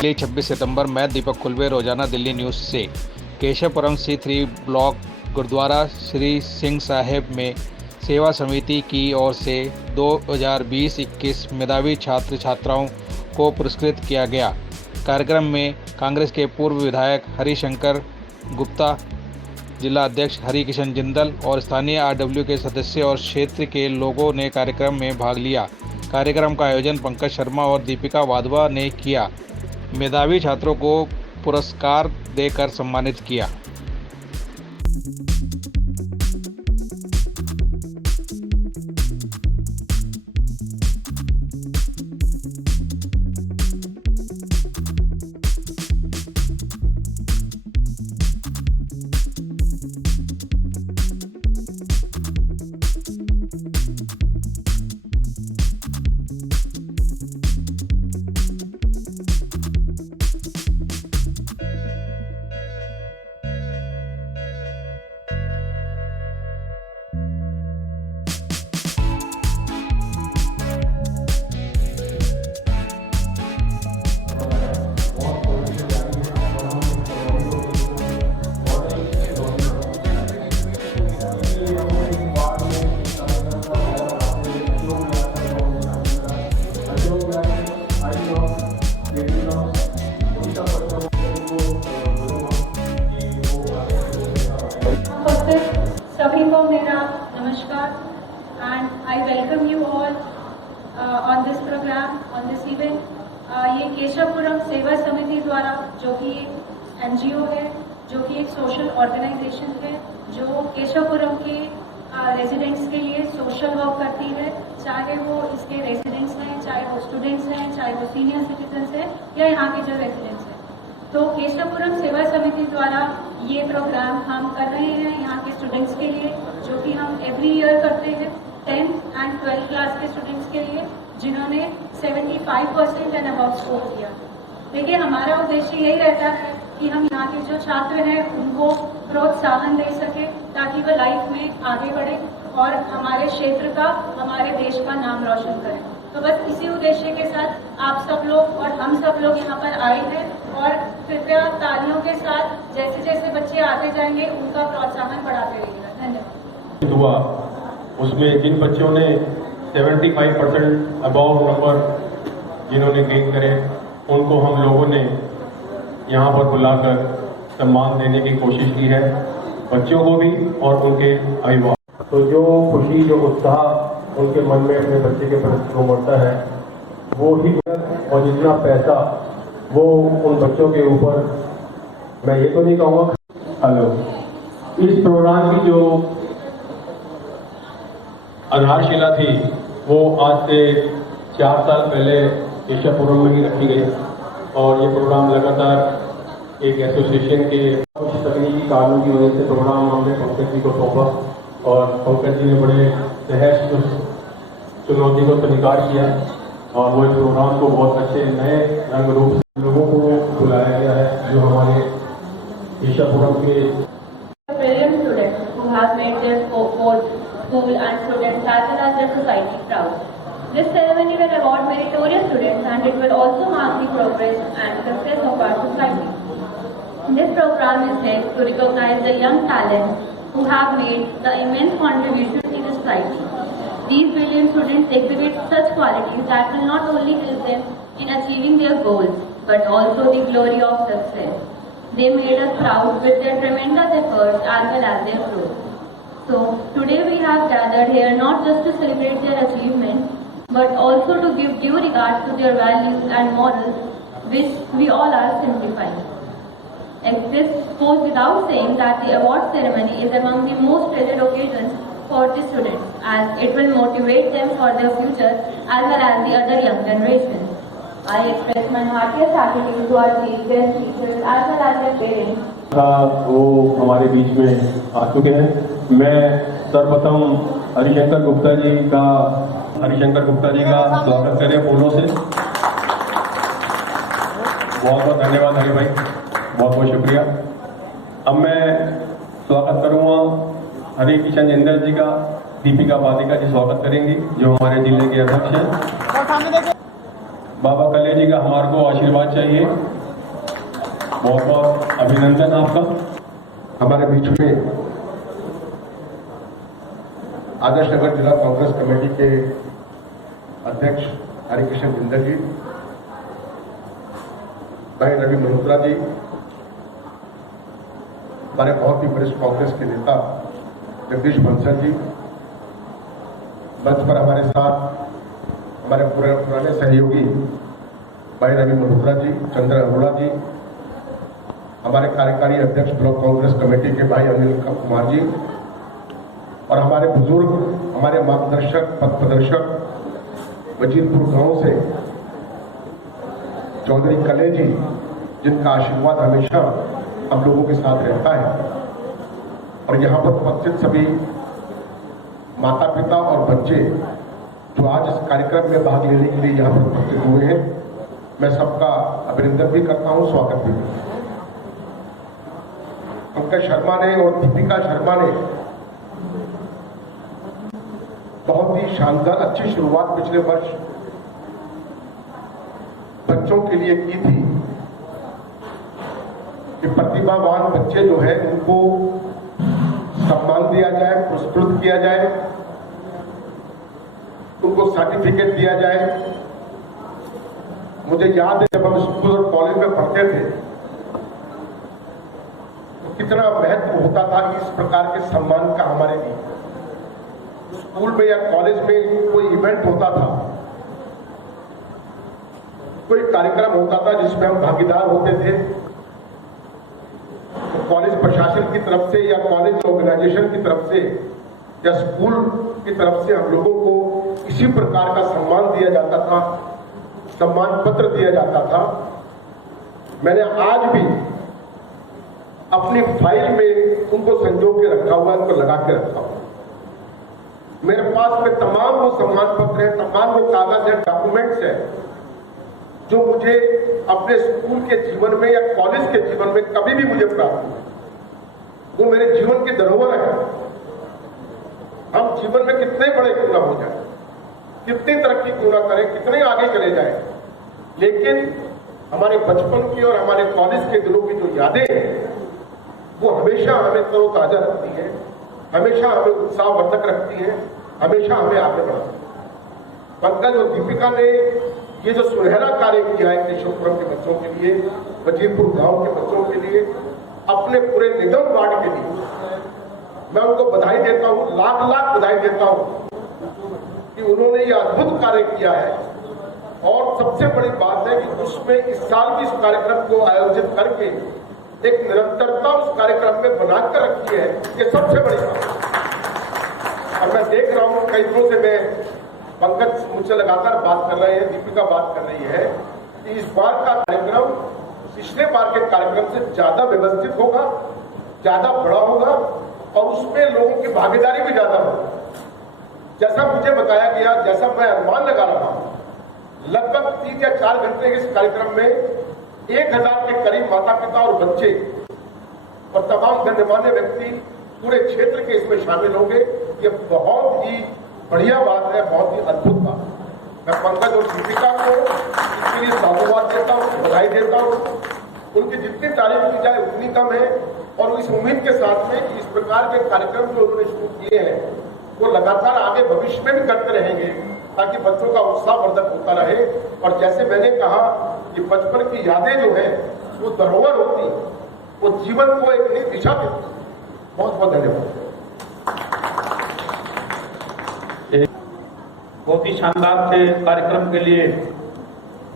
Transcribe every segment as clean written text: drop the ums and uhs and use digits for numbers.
26 सितंबर। मैं दीपक खुलवे, रोजाना दिल्ली न्यूज़ से। केशवपुरम C3 ब्लॉक गुरुद्वारा श्री सिंह साहिब में सेवा समिति की ओर से 2020-21 मेधावी छात्र छात्राओं को पुरस्कृत किया गया। कार्यक्रम में कांग्रेस के पूर्व विधायक हरिशंकर गुप्ता, जिला अध्यक्ष हरिकिशन जिंदल और स्थानीय RW के सदस्य और क्षेत्र के लोगों ने कार्यक्रम में भाग लिया। कार्यक्रम का आयोजन पंकज शर्मा और दीपिका वाधवा ने किया। मेधावी छात्रों को पुरस्कार देकर सम्मानित किया। सभी को मेरा नमस्कार and I welcome you all on this program, on this event. ये केशवपुरम सेवा समिति द्वारा, जो कि NGO है, जो कि एक सोशल ऑर्गेनाइजेशन है, जो केशवपुरम के रेजिडेंट्स के लिए सोशल वर्क करती है, चाहे वो इसके रेजिडेंट्स हैं, चाहे वो स्टूडेंट्स हैं, चाहे वो सीनियर सिटीजन्स हैं या यहाँ के जो रेजिडेंट्स हैं। तो केशवपुरम सेवा समिति द्वारा ये प्रोग्राम हम कर रहे हैं यहाँ के स्टूडेंट्स के लिए, जो कि हम एवरी ईयर करते हैं 10th एंड 12th क्लास के स्टूडेंट्स के लिए, जिन्होंने 75% एंड अबव स्कोर किया। देखिए, हमारा उद्देश्य यही रहता है कि हम यहाँ के जो छात्र हैं उनको प्रोत्साहन दे सके, ताकि वो लाइफ में आगे बढ़े और हमारे क्षेत्र का, हमारे देश का नाम रोशन करें। तो बस इसी उद्देश्य के साथ आप सब लोग और हम सब लोग यहाँ पर आए हैं, और कृपया तालियों के साथ जैसे जैसे बच्चे आते जाएंगे उनका प्रोत्साहन बढ़ाते रहिएगा। धन्यवाद। हुआ उसमें जिन बच्चों ने 75% अबाव नंबर जिन्होंने गेन करे, उनको हम लोगों ने यहाँ पर बुलाकर सम्मान देने की कोशिश की है, बच्चों को भी और उनके अभिभावक। तो जो खुशी, जो उत्साह उनके मन में अपने बच्चे के प्रति उमड़ता है, वो ही और जितना पैसा वो उन बच्चों के ऊपर, मैं ये तो नहीं कहूँगा। हेलो, इस प्रोग्राम की जो आधारशिला थी वो आज से 4 साल पहले केशवपुरम में ही रखी गई, और ये प्रोग्राम लगातार एक एसोसिएशन के कुछ तकनीकी कारणों की वजह से प्रोग्राम हमने पंकज जी को सौंपा, और पंकज जी ने बड़े सहज उस चुनौती को स्वीकार किया, और वो इस प्रोग्राम को बहुत अच्छे नए रंग रूप से लोगों को बुलाया गया है, जो हमारे केशवपुरम के Brilliant students who have made their both school and students as well as their society proud. This ceremony will award meritorious students, and it will also mark the progress and success of our society. This program is held to recognize the young talents who have made the immense contribution to the society. These brilliant students exhibit such qualities that will not only help them in achieving their goals, but also the glory of success. They made us proud with their tremendous efforts as well as their growth. So, today we have gathered here not just to celebrate their achievements, but also to give due regard to their values and morals, which we all are simplifying. This goes without saying that the award ceremony is among the most treasured occasions for the students, as it will motivate them for their future as well as the other young generations. I express my heartiest gratitude to our chief guest teachers as well as their parents. वो हमारे बीच में आ चुके हैं। मैं सर्वप्रथम हरिशंकर गुप्ता जी का स्वागत करें फूलों से। बहुत बहुत धन्यवाद हरि भाई, बहुत बहुत शुक्रिया। अब मैं स्वागत करूँगा हरिकिशन जिंदल जी का। दीपिका वाधिका जी स्वागत करेंगी, जो हमारे जिले के अध्यक्ष हैं। बाबा कल्याण जी का हमारे को आशीर्वाद चाहिए। बहुत बहुत अभिनंदन आपका। हमारे बीच में आदर्श नगर जिला कांग्रेस कमेटी के अध्यक्ष हरिकृष्ण बिंदल जी, भाई रवि मल्होत्रा जी, हमारे बहुत ही वरिष्ठ कांग्रेस के नेता जगदीश बंसल जी, मंच पर हमारे साथ हमारे पुराने सहयोगी भाई रवि मल्होत्रा जी, चंद्र अरोड़ा जी, हमारे कार्यकारी अध्यक्ष ब्लॉक कांग्रेस कमेटी के भाई अनिल कुमार जी, और हमारे बुजुर्ग, हमारे मार्गदर्शक, पथ प्रदर्शक वजीरपुर गांव से चौधरी कले जी, जिनका आशीर्वाद हमेशा हम लोगों के साथ रहता है, और यहाँ पर उपस्थित सभी माता पिता और बच्चे जो आज इस कार्यक्रम में भाग लेने के लिए यहाँ पर उपस्थित हुए हैं, मैं सबका अभिनंदन भी करता हूँ, स्वागत भी करता हूँ। पंकज शर्मा ने और दीपिका शर्मा ने बहुत ही शानदार अच्छी शुरुआत पिछले वर्ष बच्चों के लिए की थी कि प्रतिभावान बच्चे जो है उनको सम्मान दिया जाए, पुरस्कृत किया जाए, उनको सर्टिफिकेट दिया जाए। मुझे याद है जब हम स्कूल और कॉलेज में पढ़ते थे तो कितना महत्व होता था इस प्रकार के सम्मान का हमारे लिए। स्कूल में या कॉलेज में कोई इवेंट होता था, कोई कार्यक्रम होता था जिसमें हम भागीदार होते थे, तो कॉलेज प्रशासन की तरफ से या कॉलेज ऑर्गेनाइजेशन की तरफ से या स्कूल की तरफ से हम लोगों को इसी प्रकार का सम्मान दिया जाता था, सम्मान पत्र दिया जाता था। मैंने आज भी अपनी फाइल में उनको संजो के रखा हुआ है, उनको लगा के रखा हुआ। मेरे पास में तमाम वो सम्मान पत्र है, तमाम वो कागज है, डॉक्यूमेंट्स है जो मुझे अपने स्कूल के जीवन में या कॉलेज के जीवन में कभी भी मुझे प्राप्त हुए। वो मेरे जीवन की धरोहर है। हम जीवन में कितने बड़े क्यों ना हो जाए, कितनी तरक्की क्यों ना करें, कितने आगे चले जाए, लेकिन हमारे बचपन की और हमारे कॉलेज के दिनों की जो यादें हैं वो हमेशा हमें तरोताजा रखती है, हमेशा हमें उत्साहवर्धक रखती है, हमेशा हमें आगे बढ़ाती है। पंकज और दीपिका ने ये जो सुनहरा कार्य किया है केशवपुरम के बच्चों के लिए, वजीरपुर गांव के बच्चों के लिए, अपने पूरे निगम वार्ड के लिए, मैं उनको बधाई देता हूं, लाख लाख बधाई देता हूं कि उन्होंने ये अद्भुत कार्य किया है। और सबसे बड़ी बात है कि उसमें इस साल भी इस कार्यक्रम को आयोजित करके एक निरंतरता उस कार्यक्रम में बनाकर रखी है, ये सबसे बड़ी बात है। और मैं देख रहा हूं कई दिनों से मैं पंकज मुझसे लगातार बात कर रहे हैं, दीपिका बात कर रही है कि इस बार का कार्यक्रम पिछले बार के कार्यक्रम से ज्यादा व्यवस्थित होगा, ज्यादा बड़ा होगा और उसमें लोगों की भागीदारी भी ज्यादा होगी। जैसा मुझे बताया गया, जैसा मैं अनुमान लगा रहा हूं, लगभग 3 या 4 घंटे के इस कार्यक्रम में 1000 के करीब माता पिता और बच्चे और तमाम गणमान्य व्यक्ति पूरे क्षेत्र के इसमें शामिल होंगे। ये बहुत ही बढ़िया बात है, बहुत ही अद्भुत बात है। मैं पंकज और दीपिका को इसके लिए साधुवाद देता हूँ, बधाई देता हूँ। उनकी जितनी तारीफ की जाए उतनी कम है और इस उम्मीद के साथ में कि इस प्रकार के कार्यक्रम जो उन्होंने शुरू किए हैं वो लगातार आगे भविष्य में भी करते रहेंगे ताकि बच्चों का उत्साहवर्धक होता रहे। और जैसे मैंने कहा कि बचपन की यादें जो है वो धरोहर होती, वो जीवन को एक नई दिशा देती। बहुत बहुत धन्यवाद। बहुत ही शानदार थे कार्यक्रम के लिए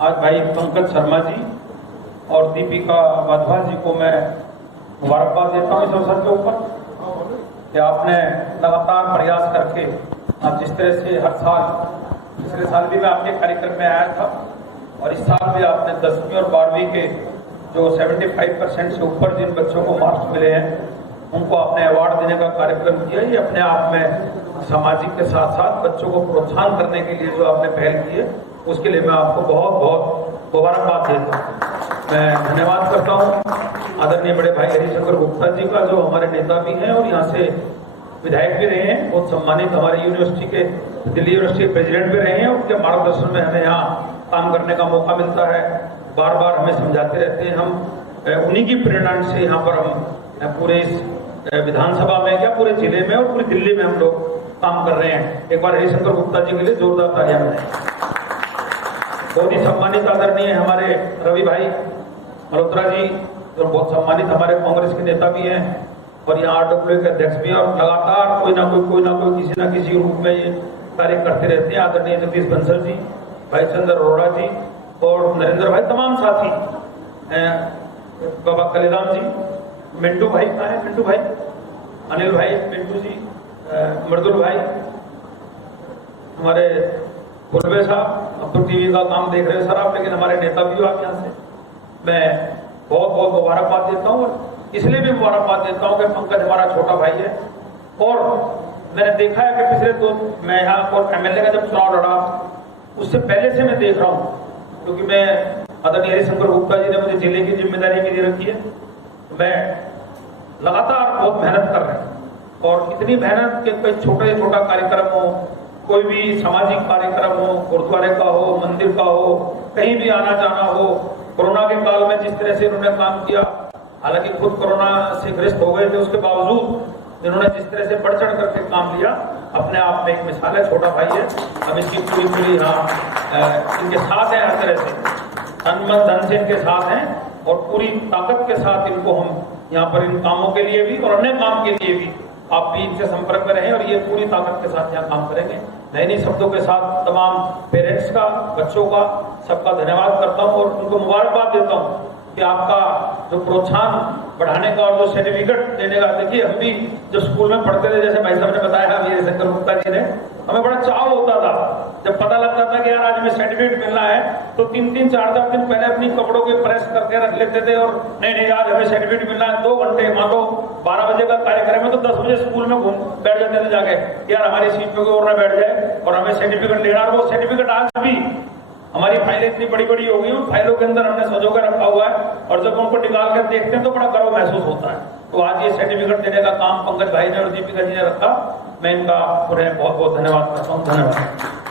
आज भाई पंकज शर्मा जी और दीपिका वाधवा जी को मैं मुबारकबाद देता हूं इस अवसर के ऊपर कि आपने लगातार प्रयास करके आप जिस तरह से हर साल, पिछले साल भी मैं आपके कार्यक्रम में आया था और इस साल भी आपने 10वीं और 12वीं के जो 75% से ऊपर जिन बच्चों को मार्क्स मिले हैं उनको आपने अवार्ड देने का कार्यक्रम किया। ये अपने आप में सामाजिक के साथ साथ बच्चों को प्रोत्साहन करने के लिए जो आपने पहल की है उसके लिए मैं आपको बहुत बहुत मुबारकबाद देता हूँ। मैं धन्यवाद करता हूँ आदरणीय बड़े भाई हरिशंकर गुप्ता जी का जो हमारे नेता भी हैं और यहाँ से विधायक भी रहे हैं, बहुत सम्मानित हमारे यूनिवर्सिटी के, दिल्ली यूनिवर्सिटी के प्रेसिडेंट भी रहे हैं। उनके मार्गदर्शन में हमें यहाँ काम करने का मौका मिलता है, बार बार हमें समझाते रहते हैं। हम उन्हीं की प्रेरणा से यहाँ पर हम पूरे इस विधानसभा में क्या पूरे जिले में और पूरी दिल्ली में हम लोग काम कर रहे हैं। एक बार हरिशंकर गुप्ता जी के लिए जोरदार तालियां बजाएं। बहुत ही सम्मानित आदरणीय हमारे रवि भाई मल्होत्रा जी, जो बहुत सम्मानित हमारे कांग्रेस के नेता भी हैं और यहाँ RWA के अध्यक्ष भी हैं, और लगातार कोई ना कोई किसी न किसी रूप में ये कार्य करते रहते हैं। आदरणीय जगदीश बंसल जी, भाई चंद्र अरोड़ा जी और नरेंद्र भाई, तमाम साथी, बाबा कलीराम जी, मिंटू भाई कहाँ है, मिंटू भाई, अनिल भाई, मिंटू जी, मृदुल भाई, हमारे खुलबे साहब, अब तो टीवी का काम देख रहे हैं सर आप, लेकिन हमारे नेता भी हो आप यहाँ से। मैं बहुत बहुत मुबारकबाद देता हूँ, और इसलिए भी मुबारकबाद देता हूँ कि पंकज हमारा छोटा भाई है। और मैंने देखा है कि पिछले मैं यहाँ और MLA का जब चुनाव लड़ा, उससे पहले से मैं देख रहा हूँ, क्योंकि मैं आदरणीय हरिशंकर गुप्ता जी ने मुझे जिले की जिम्मेदारी भी दे रखी है। मैं लगातार बहुत मेहनत कर रहे हैं, और इतनी मेहनत के कोई छोटा कार्यक्रम हो, कोई भी सामाजिक कार्यक्रम हो, गुरुद्वारे का हो, मंदिर का हो, कहीं भी आना जाना हो, कोरोना के काल में जिस तरह से इन्होंने काम किया, हालांकि खुद कोरोना से ग्रस्त हो गए थे, उसके बावजूद इन्होंने जिस तरह से बढ़ चढ़ करके काम लिया, अपने आप में एक मिसाल है। छोटा भाई है, हम इसकी पूरी यहाँ इनके साथ हैं, हर तरह से तन मन धन से इनके साथ हैं, और पूरी ताकत के साथ इनको हम यहाँ पर इन कामों के लिए भी और अन्य काम के लिए भी आप भी इनसे संपर्क में रहें, और ये पूरी ताकत के साथ यहाँ काम करेंगे। मैं इन्हीं शब्दों के साथ तमाम पेरेंट्स का, बच्चों का, सबका धन्यवाद करता हूँ और उनको मुबारकबाद देता हूँ कि आपका जो प्रोत्साहन बढ़ाने का और जो सर्टिफिकेट देने का, देखिए हम भी जो स्कूल में पढ़ते थे, जैसे भाई साहब ने बताया हरिशंकर गुप्ता जी ने, हमें बड़ा चाव होता था जब पता लगता था कि यार आज हमें सर्टिफिकेट मिलना है, तो 3-3, 4-4 दिन पहले अपनी कपड़ों के प्रेस करके रख लेते थे, और नहीं यार हमें सर्टिफिकेट मिलना है। 2 घंटे, मान लो 12 बजे का कार्यक्रम है तो 10 बजे स्कूल में घूम बैठ जाते थे जाके, यार हमारी सीट पे कोई और ना बैठ जाए और हमें सर्टिफिकेट लेना। और वो सर्टिफिकेट आज भी हमारी फाइलें इतनी बड़ी बड़ी हो गई, फाइलों के अंदर हमने सजो कर रखा हुआ है, और जब उनको निकाल कर देखते हैं तो बड़ा गर्व महसूस होता है। तो आज ये सर्टिफिकेट देने का काम पंकज भाई ने और दीपिका जी ने रखा, मैं इनका पूरे बहुत बहुत धन्यवाद करता हूँ। धन्यवाद।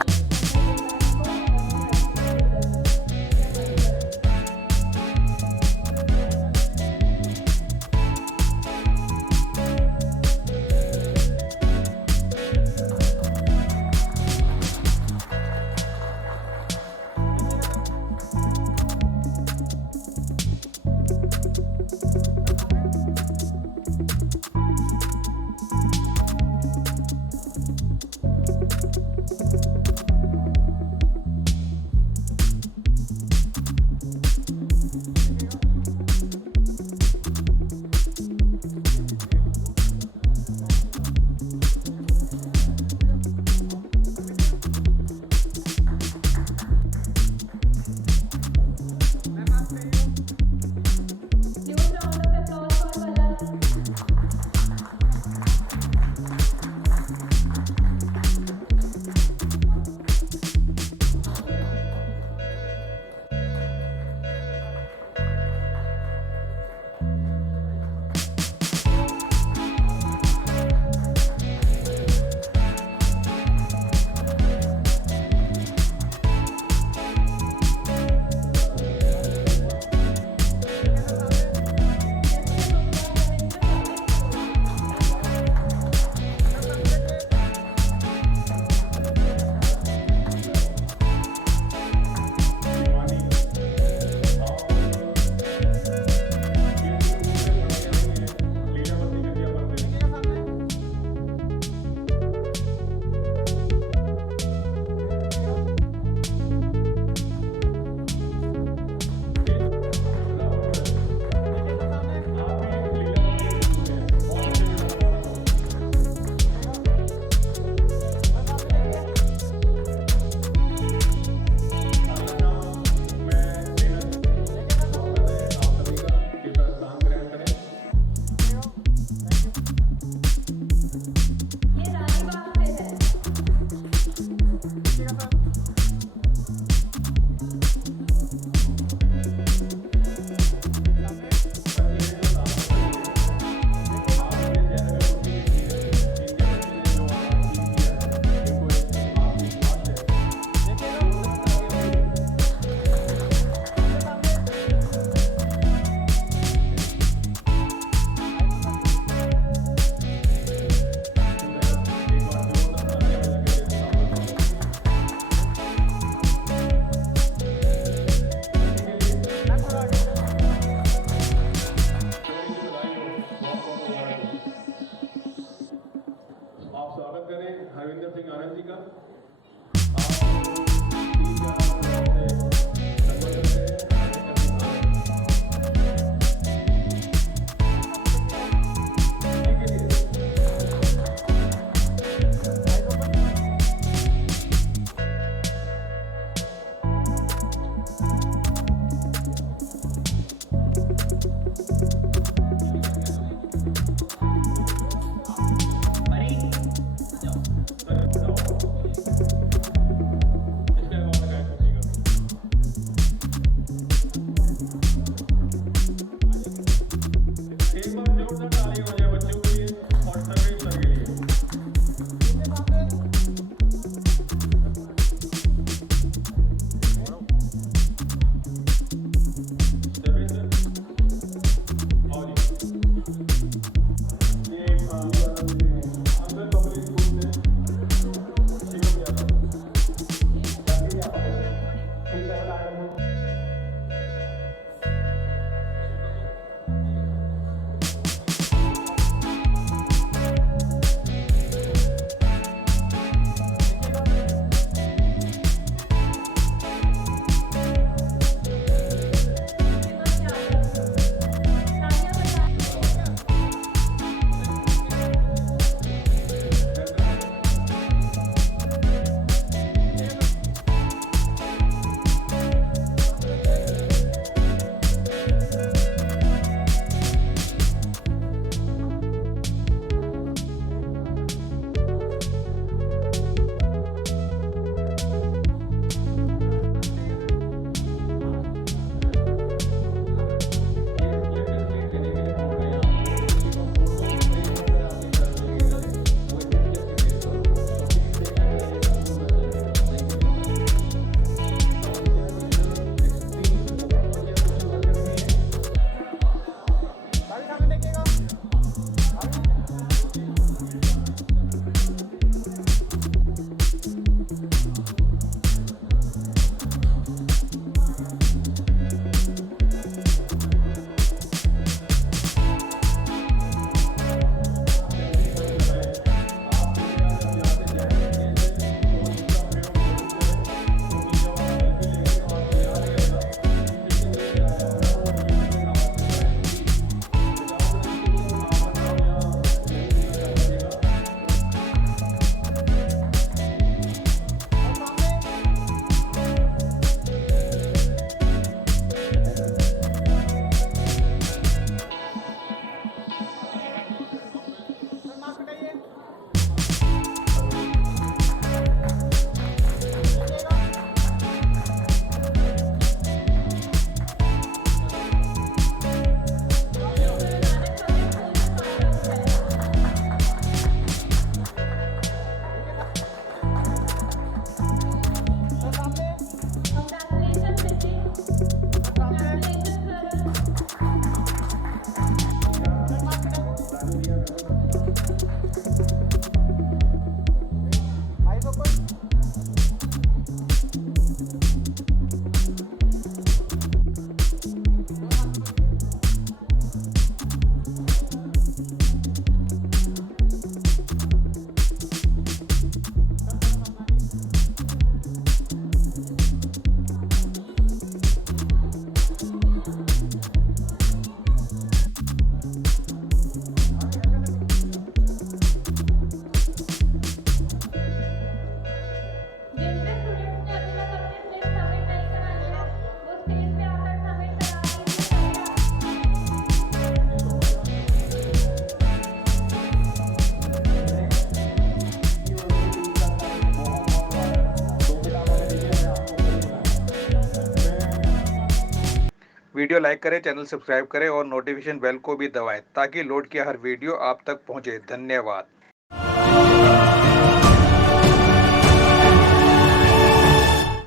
वीडियो लाइक करें, चैनल सब्सक्राइब करें और नोटिफिकेशन बेल को भी दबाएं ताकि लोड किया हर वीडियो आप तक पहुंचे। धन्यवाद।